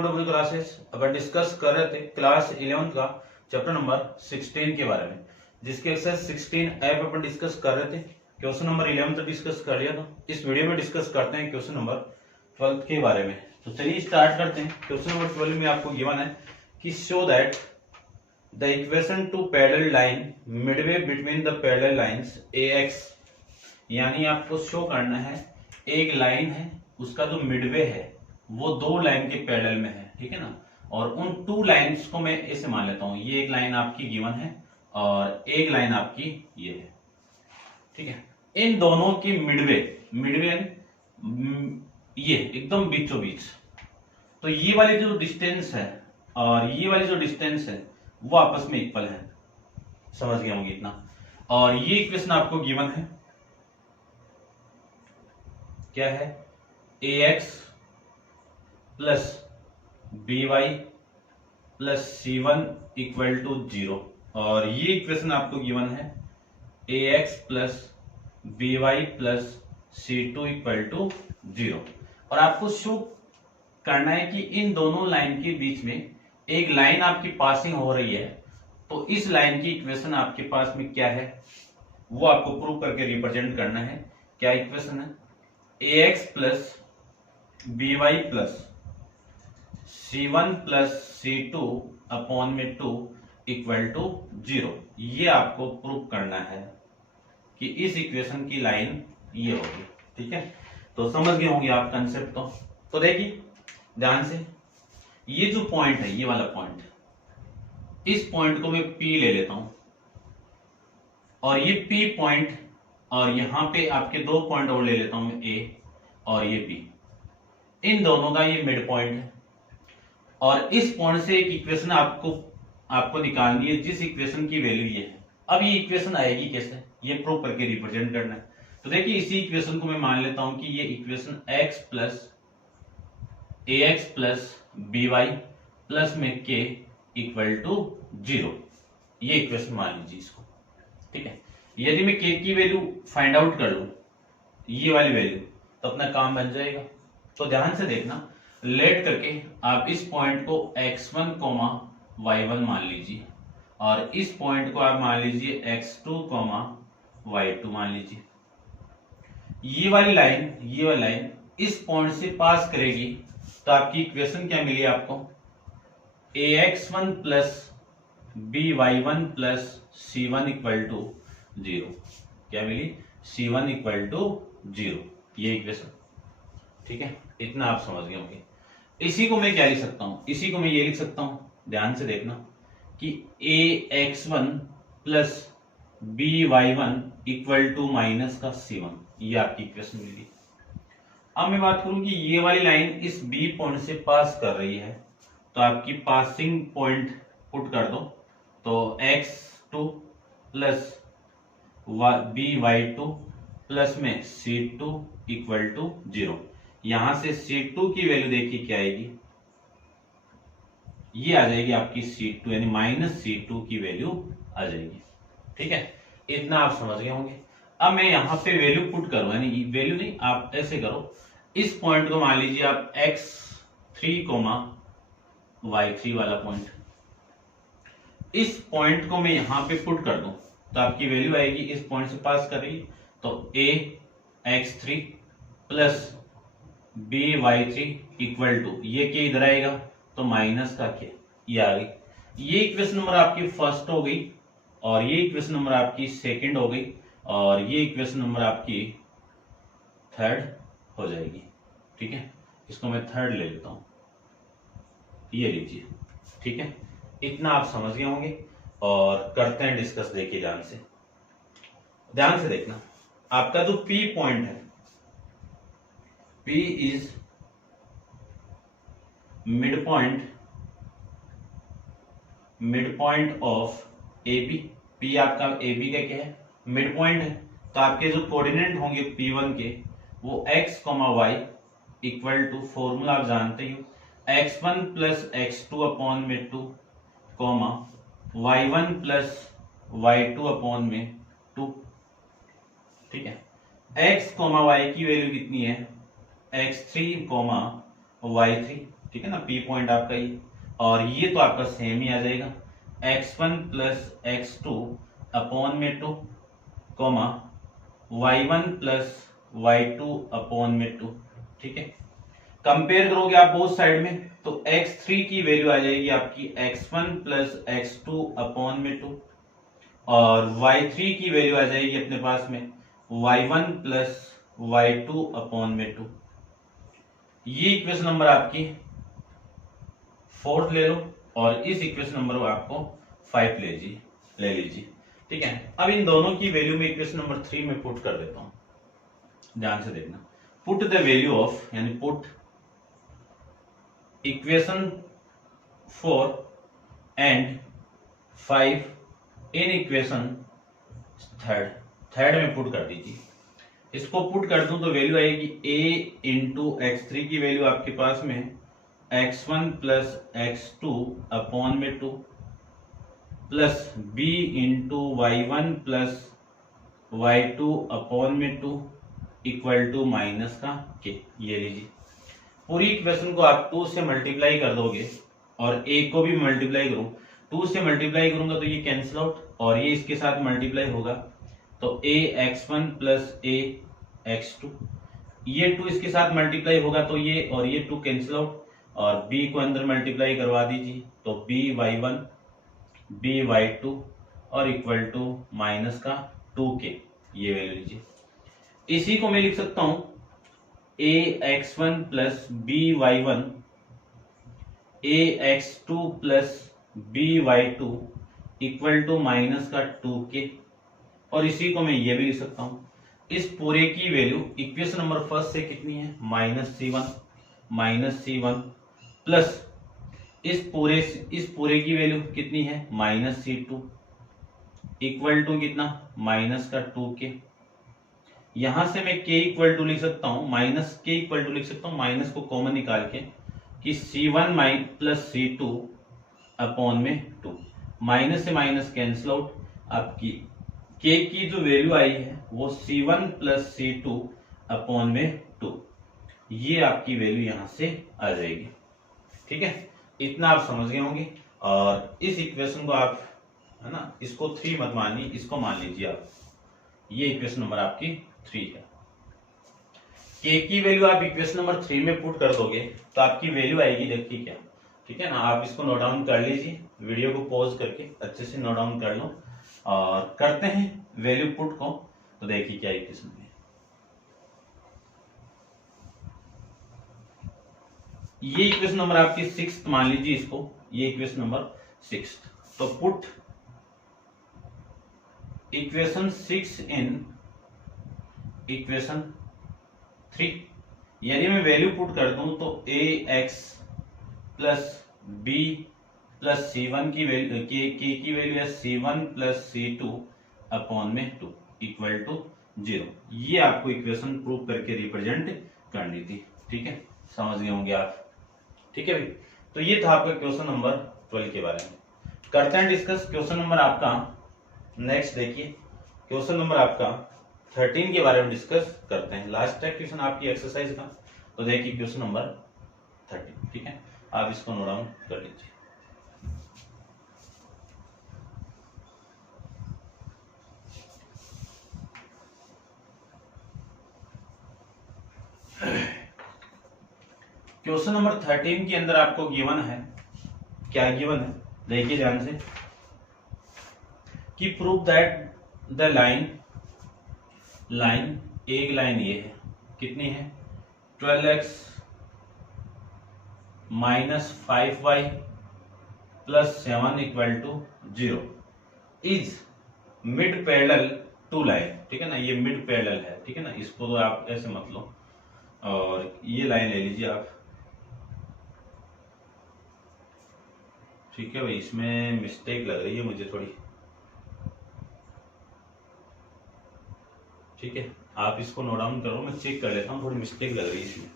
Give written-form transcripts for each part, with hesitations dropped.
Welcome to classes. अपन discuss कर रहे थे क्लास 11 का चैप्टर नंबर 16 के बारे में, जिसके एक्सरसाइज 16 ऐप अपन डिस्कस कर रहे थे। क्वेश्चन नंबर 11 तक डिस्कस कर लिया था। इस वीडियो में डिस्कस करते हैं क्वेश्चन नंबर 12 के बारे में। तो चलिए स्टार्ट करते हैं। क्वेश्चन नंबर 12 में आपको गिवन है कि show that the equation two parallel line Midway between the parallel lines AX, यानी आपको शो करना है एक लाइन है, उसका जो मिडवे है वो दो लाइन के पैरेलल में है, ठीक है ना। और उन टू लाइंस को मैं ऐसे मान लेता हूं, ये एक लाइन आपकी गिवन है और एक लाइन आपकी ये है, ठीक है। इन दोनों की मिडवे मिडवे ये एकदम बीचों बीच, तो ये वाली जो डिस्टेंस है और ये वाली जो डिस्टेंस है वो आपस में इक्वल है। समझ गए होंगे इतना। और ये इक्वेशन आपको गिवन है, क्या है, AX plus BY plus C1 equal to 0। और ये इक्वेशन आपको गिवन है AX plus BY plus C2 equal to 0। और आपको शो करना है कि इन दोनों लाइन के बीच में एक लाइन आपकी पासिंग हो रही है, तो इस लाइन की इक्वेशन आपके पास में क्या है वो आपको प्रूव करके रिप्रेजेंट करना है। क्या इक्वेशन है, AX plus BY plus C1 plus C2 upon में 2 इक्वल टू 0। ये आपको प्रूव करना है कि इस इक्वेशन की लाइन ये होगी, ठीक है। तो समझ गए होंगे आप कंसेप्ट। तो देखिए ध्यान से, ये जो पॉइंट है, ये वाला पॉइंट, इस पॉइंट को मैं P ले लेता हूं और ये P पॉइंट, और यहां पे आपके दो पॉइंट और ले लेता हूं मैं, A और ये B। इन दोनों का ये मिड पॉइंट है और इस पॉइंट से एक इक्वेशन आपको निकालनी है जिस इक्वेशन की वैल्यू ये है। अब ये इक्वेशन आएगी कैसे, ये प्रूव करके रिप्रेजेंट करना है। तो देखिए इसी इक्वेशन को मैं मान लेता हूं कि ये equation X plus AX plus BY plus में K इक्वल टू 0, ये इक्वेशन मान लीजिए इसको, ठीक है। यदि मैं K की वैल्यू फाइंड आउट कर लूं, ये वाली वैल्यू, तो अपना काम बन जाएगा। तो ध्यान से देखना, लेट करके आप इस पॉइंट को x1, y1 मान लीजिए और इस पॉइंट को आप मान लीजिए x2, y2 मान लीजिए। ये वाली लाइन इस पॉइंट से पास करेगी, तो आपकी इक्वेशन क्या मिली आपको, AX1 plus BY1 plus C1 equal to 0। क्या मिली, C1 इक्वल टू 0, ये इक्वेशन, ठीक है। इतना आप समझ गए होंगे। इसी को मैं क्या लिख सकता हूं, इसी को मैं ये लिख सकता हूं, ध्यान से देखना, कि AX1 plus BY1 equal to minus का C1, ये आपकी इक्वेशन मिली। अब मैं बात करूं कि ये वाली लाइन इस B पॉइंट से पास कर रही है, तो आपकी पासिंग पॉइंट पुट कर दो, तो X2 प्लस BY2 प्लस में C2 इक्वल टू 0। यहां से C2 की वैल्यू देखिए क्या आएगी, ये आ जाएगी आपकी C2, यानी माइनस C2 की वैल्यू आ जाएगी, ठीक है। इतना आप समझ गए होंगे। अब मैं यहां पे वैल्यू पुट करूं, यानी वैल्यू नहीं, आप ऐसे करो, इस पॉइंट को मान लीजिए आप X3, Y3 वाला पॉइंट, इस पॉइंट को मैं यहां पे पुट कर दूं, तो आपकी वैल्यू आएगी, इस पॉइंट से पास कर रही है, तो AX3 plus BY3 equal to, ये क्या इधर आएगा, तो माइनस का क्या, ये आ गई। ये इक्वेशन नंबर आपकी फर्स्ट हो गई और ये इक्वेशन नंबर आपकी सेकंड हो गई और ये इक्वेशन नंबर आपकी थर्ड हो जाएगी, ठीक है। इसको मैं थर्ड ले लेता हूं, ये लीजिए, ठीक है। इतना आप समझ गए होंगे। और करते हैं डिस्कस। देखिए ध्यान से देखना, आपका जो P पॉइंट है, P is mid point of AB। P आपका AB का क्या है, मिड पॉइंट है। तो आपके जो कोऑर्डिनेट होंगे P1 के, वो X, Y equal to, formula आप जानते ही हो, X1 प्लस X2 अपॉन में 2, Y1 प्लस Y2 अपॉन में 2, ठीक है। X, Y की वैल्यू कितनी है, X3, Y3, ठीक है ना, P पॉइंट आपका ये, और ये तो आपका सेम ही आ जाएगा x1 प्लस x2 अपॉन में 2 comma y1 plus y2 upon में 2। ठीक है, कंपेयर करोगे आप बोथ साइड में तो x3 की वैल्यू आ जाएगी आपकी x1 प्लस x2 अपॉन में 2 और y3 की वैल्यू आ जाएगी अपने पास में y1 प्लस y2 अपॉन में 2। ये इक्वेशन नंबर आपकी 4 ले लो और इस इक्वेशन नंबर को आपको 5 ले लीजिए। ठीक है, अब इन दोनों की वैल्यू में इक्वेशन नंबर 3 में पुट कर देता हूं, ध्यान से देखना। पुट द वैल्यू ऑफ, यानी put equation 4 and 5 in equation third में पुट कर दीजिए। इसको पुट कर दूं तो वैल्यू आएगी a इंटू x3 की वैल्यू आपके पास में x1 प्लस x2 अपॉन में 2 plus b into y1 plus y2 upon में 2 इक्वल टू माइनस का k। ये लीजिए, पूरी इक्वेशन को आप 2 से मल्टीप्लाई कर दोगे और a को भी मल्टीप्लाई करूं, 2 से मल्टीप्लाई करूंगा तो ये कैंसिल आउट और ये इसके साथ मल्टीप्लाई होगा तो a x1 plus a x2, ये 2 इसके साथ मल्टीप्लाई होगा तो ये और ये 2 कैंसिल आउट और b को अंदर मल्टीप्लाई करवा दीजिए तो b y1 b y2 और इक्वल टू माइनस का 2k। ये वैल्यू लीजिए, इसी को मैं लिख सकता हूं a x1 plus b y1 a x2 plus b y2 equal to minus का 2k और इसी को मैं ये भी लिख सकता हूं। इस पूरे की वैल्यू इक्वेशन नंबर फर्स्ट से कितनी है माइनस C1 प्लस इस पूरे की वैल्यू कितनी है -C2 इक्वल टू कितना माइनस का 2k। यहां से मैं k इक्वल टू लिख सकता हूं माइनस k इक्वल टू लिख सकता हूं माइनस को कॉमन निकाल के कि C1 प्लस C2 अपॉन में 2, माइनस से माइनस कैंसिल आउट, आपकी k की जो वैल्यू आई है वो C1 प्लस C2 अपॉन में 2, ये आपकी वैल्यू यहां से आ जाएगी। ठीक है, इतना आप समझ गए होंगे और इस इक्वेशन को आप, है ना, इसको 3 मत मानिए, इसको मान लीजिए आप। ये इक्वेशन नंबर आपकी 3 है। k की वैल्यू आप इक्वेशन नंबर 3 में पुट कर दोगे तो आपकी वैल्यू आएगी, देखिए क्या। ठीक है ना, आप इसको नोट डाउन कर लीजिए, वीडियो को पॉज करके अच्छे से नोट डाउन कर लो और करते हैं वैल्यू पुट को। तो देखिए क्या इक्वेशन है, ये इक्वेशन नंबर आपकी 6 मान लीजिए इसको, ये इक्वेशन नंबर 6। तो पुट इक्वेशन 6 इन इक्वेशन 3, यानी मैं वैल्यू पुट कर दूं तो ax plus b plus C1 की वैल्यू k की वैल्यू है C1 प्लस C2 अपॉन में 2 इक्वल टू 0। ये आपको इक्वेशन प्रूव करके रिप्रेजेंट करनी थी। ठीक है, समझ गए होंगे आप। ठीक है भाई, तो ये था आपका क्वेश्चन नंबर 12 के बारे में। करते हैं डिस्कस क्वेश्चन नंबर आपका नेक्स्ट। देखिए क्वेश्चन नंबर आपका 13 के बारे में डिस्कस करते हैं। लास्ट है क्वेश्चन आपकी एक्सरसाइज का, तो देखिए क्वेश्चन नंबर 13। ठीक है, आप इसको नोट डाउन कर लीजिए। क्वेश्चन नंबर 13 के अंदर आपको गिवन है, क्या गिवन है देखिए ध्यान से, कि प्रूव दैट द लाइन एक लाइन ये है, कितनी है 12x minus 5y plus 7 equal to 0 is mid parallel to line. ठीक है ना, ये मिड पैरेलल है। ठीक है ना, इसको तो आप ऐसे मत लो और ये लाइन ले लीजिए आप। ठीक है भाई, इसमें मिस्टेक लग रही है मुझे थोड़ी। ठीक है, आप इसको नोट डाउन करो, मैं चेक कर लेता हूँ, थोड़ी मिस्टेक लग रही है इसमें।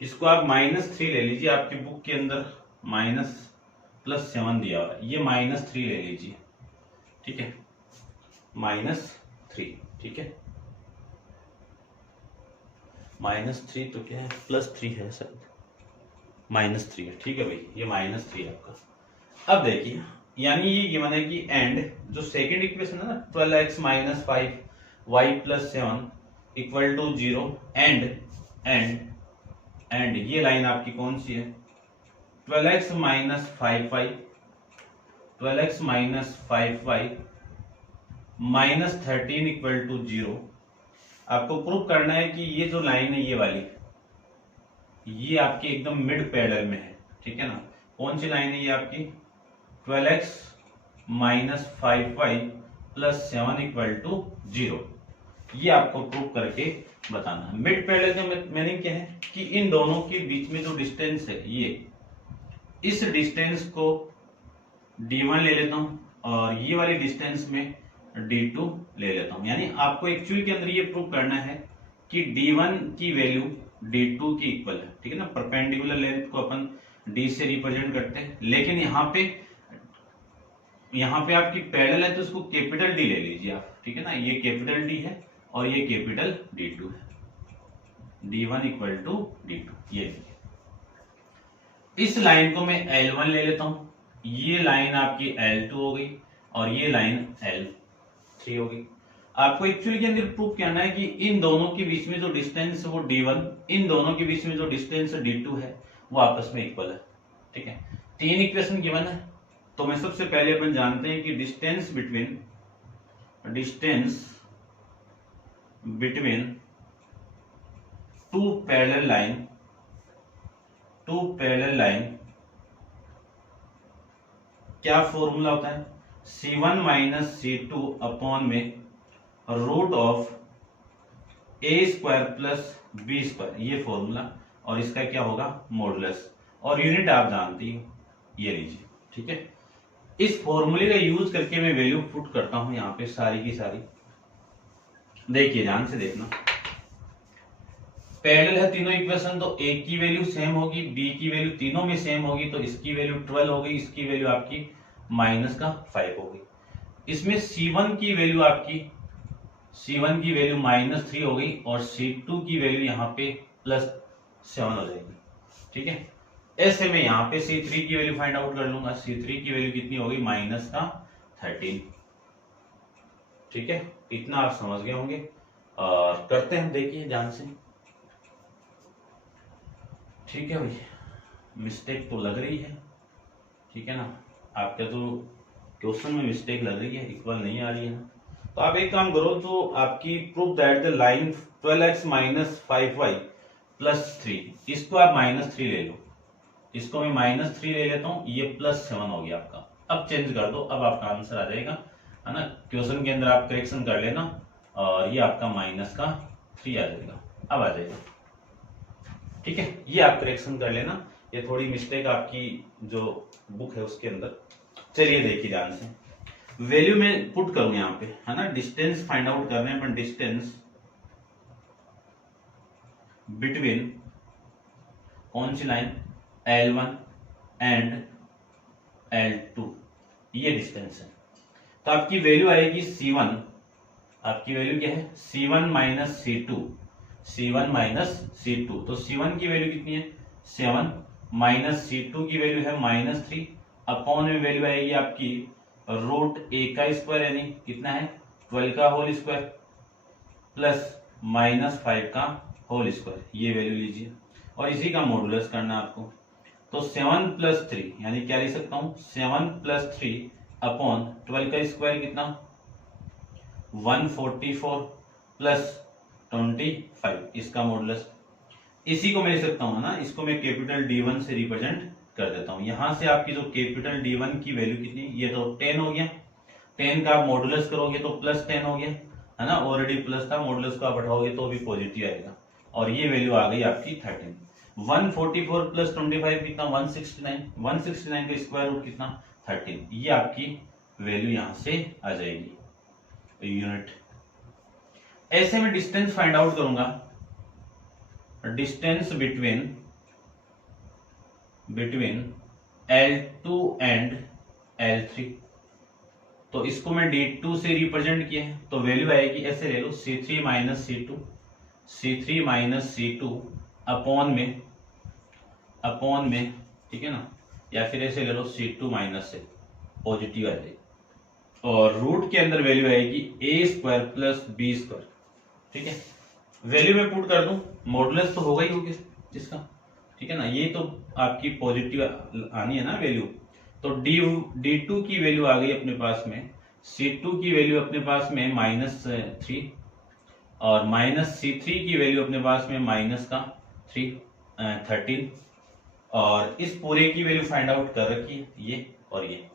इसको आप -3 ले लीजिए, आपकी बुक के अंदर -+7 दिया हुआ है, ये -3 ले लीजिए, ठीक है, -3, ठीक है, -3 तो क्या है, +3 है शायद, -3 है, ठीक है भाई, ये -3 है आपका। अब देखिए, यानी ये गिवन है कि एंड जो सेकेंड इक्वेशन है ना 12x - 5y + 7 = 0 एंड ये लाइन आपकी कौन सी है, 12x - 5y -13 = 0। आपको प्रूव करना है कि ये जो लाइन है ये वाली, ये आपकी एकदम मिड पैरेलल में है, ठीक है ना। कौन सी लाइन है ये आपकी, 12x - 5y + 7 = 0। ये आपको प्रूव करके बताना है। मिड पैरेलल का मीनिंग क्या है कि इन दोनों के बीच में जो डिस्टेंस है, ये इस डिस्टेंस को d1 ले लेता हूं और ये वाली डिस्टेंस में d2 ले लेता हूं। यानी आपको एक्चुअली के अंदर ये प्रूव करना है कि d1 की वैल्यू d2 की इक्वल है, ठीक है ना। परपेंडिकुलर लेंथ को अपन d से रिप्रेजेंट करते हैं, लेकिन यहाँ पे आपकी पैरेलल है तो इसको कैपिटल D ले लीजिए आप, ठीक है ना। ये कैपिटल D है और ये कैपिटल D2 है, d1 = d2। ये इस लाइन को मैं L1 ले लेता हूं, ये लाइन आपकी L2 हो गई और ये लाइन L3 हो गई। आपको एक्चुअली के अंदर प्रूव करना है कि इन दोनों के बीच में जो डिस्टेंस है वो d1, इन दोनों के बीच में जो डिस्टेंस d2 है वो आपस में इक्वल है, ठीक है। 3 इक्वेशन गिवन है, तो मैं सबसे पहले अपन जानते हैं कि distance between two parallel line क्या फॉर्मूला होता है, C1 - C2 अपॉन में √(a² + b², ये फॉर्मूला, और इसका क्या होगा, मॉडुलस, और यूनिट आप जानती हो, ये लीजिए, ठीक है। इस फॉर्मूले का यूज करके मैं वैल्यू पुट करता हूं यहाँ पे सारी की सारी। देखिए, ध्यान से देखना, पैरेलल है तीनों इक्वेशन, तो a की वैल्यू सेम होगी, b की वैल्यू तीनों में सेम होगी, तो इसकी वैल्यू 12 हो गई, इसकी वैल्यू आपकी -5 हो गई। इसमें C1 की वैल्यू -3 हो गई और C2 की वैल्यू यहाँ पे +7 हो जाएगी, ठीक है। ऐसे में यहाँ पे C3 की वैल्यू फाइंड आउट कर लूंगा, C3 की वैल्यू कितनी होगी, -13, ठीक है। इतना आप समझ गए होंगे, और करते हैं, देखिए ध्यान से, ठीक है भाई। मिस्टेक तो लग रही है, ठीक है ना, आपके तो क्वेश्चन में मिस्टेक लग रही है, इक्वल नहीं आ रही है ना। तो आप एक काम करो, तो आपकी proof that the line 12x - 5y + 3, इसको आप -3 ले लो, इसको मैं -3 ले लेता हूं, ये +7 हो गया आपका। अब चेंज कर दो, अब आपका आंसर आ जाएगा, है ना। क्वेश्चन के अंदर आप करेक्शन कर लेना और ये आपका -3 आ जाएगा, अब आ जाएगा, ठीक है। ये आप करेक्शन कर लेना, ये थोड़ी मिस्टेक आपकी जो बुक है उसके अंदर। चलिए देखिए ध्यान से, वैल्यू में पुट करूं यहाँ पे, है ना। डिस्टेंस फाइंड आउट करने पर डिस्टेंस बिटवीन कौन सी लाइन, L1 एंड L2, ये डिस्टेंस है। तो आपकी वैल्यू आएगी C1, आपकी वैल्यू क्या है, C1 - C2, तो C1 की वैल्यू कितनी है, 7, -C2 की वैल्यू है -3, अपॉन में वैल्यू आएगी आपकी √a² यानी कितना है, 12 का होल स्क्वायर प्लस -5 का होल स्क्वायर, ये वैल्यू लीजिए, और इसी का मॉडुलस करना आपको। तो 7 + 3 यानी क्या लिख सकता हूं, 7 + 3 अपॉन 12 का स्क्वायर कितना, 144 प्लस 25, इसका मॉडुलस। इसी को मैं लिख सकता हूं ना, इसको मैं कैपिटल D1 से रिप्रेजेंट कर देता हूं। यहां से आपकी जो कैपिटल D1 की वैल्यू कितनी, ये तो 10 हो गया, 10 का आप मॉडुलस करोगे तो +10 हो गया, है ना। ऑलरेडी प्लस था, मॉडुलस को आप हटाओगे तो भी पॉजिटिव आएगा, और ये वैल्यू आ गई आपकी 13। 144 प्लस 25 कितना, 169, 169 का स्क्वायर रूट कितना, 13। ये आपकी वैल्यू यहां से आ जाएगी, यूनिट। ऐसे में डिस्टेंस फाइंड आउट करूंगा, distance between between L2 and L3। तो इसको मैं D2 से रिप्रेजेंट किया है, तो वैल्यू आएगी ऐसे ले लो C3 माइनस C2 अपॉन में, ठीक है ना, या फिर ऐसे ले लो C2 माइनस से, पॉजिटिव आ जाएगी, और रूट के अंदर वैल्यू आएगी A² प्लस B²। ठीक है, वैल्यू में पुट कर दूं, मॉडुलस तो होगा ही होगा इसका, ठीक है ना, ये तो आपकी पॉजिटिव आनी है ना वैल्यू। तो D2 की वैल्यू आ गई अपने पास में, C2 की वैल्यू अपने पास में -3, और -C3 की वैल्यू अपने पास में -13, और इस पूरे की वैल्यू फाइंड आउट कर रखी है ये और ये,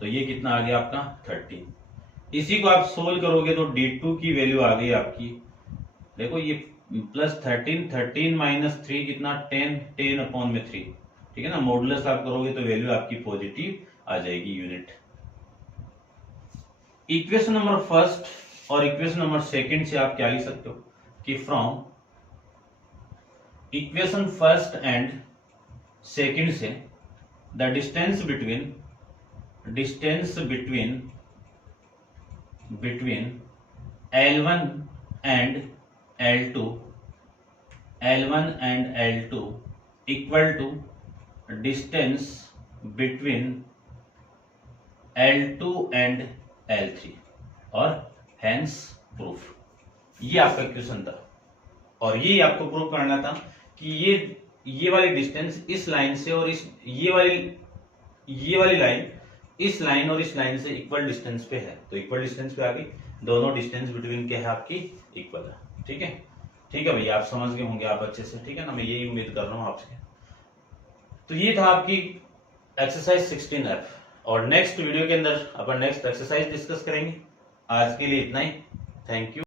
तो ये कितना आ गया आपका 13। इसी को आप सोल्व करोगे तो D2 की वैल्यू आ गई आपकी, देखो ये +13 माइनस 3 कितना 10 अपॉन में 3, ठीक है ना, मॉडुलस आप करोगे तो वैल्यू आपकी पॉजिटिव आ जाएगी यूनिट। इक्वेशन नंबर फर्स्ट और इक्वेशन नंबर सेकंड से आप क्या लिख सकते हो कि from equation first and second से the distance between L1 and L2 equal to distance between L2 and L3 और हेंस प्रूफ। ये आपका क्वेश्चन था, और ये आपको प्रूव करना था कि ये वाली डिस्टेंस इस लाइन से और ये वाली लाइन इस लाइन और इस लाइन से इक्वल डिस्टेंस पे है, तो इक्वल डिस्टेंस पे आ गई, दोनों डिस्टेंस बिटवीन के है आपकी इक्वल है। ठीक है भैया, आप समझ गए होंगे आप अच्छे से, ठीक है ना, मैं यही उम्मीद कर रहा हूं आपसे। तो ये था आपकी एक्सरसाइज 16F, और नेक्स्ट वीडियो के अंदर अपन नेक्स्ट एक्सरसाइज डिस्कस करेंगे। आज के लिए इतना ही, थैंक यू।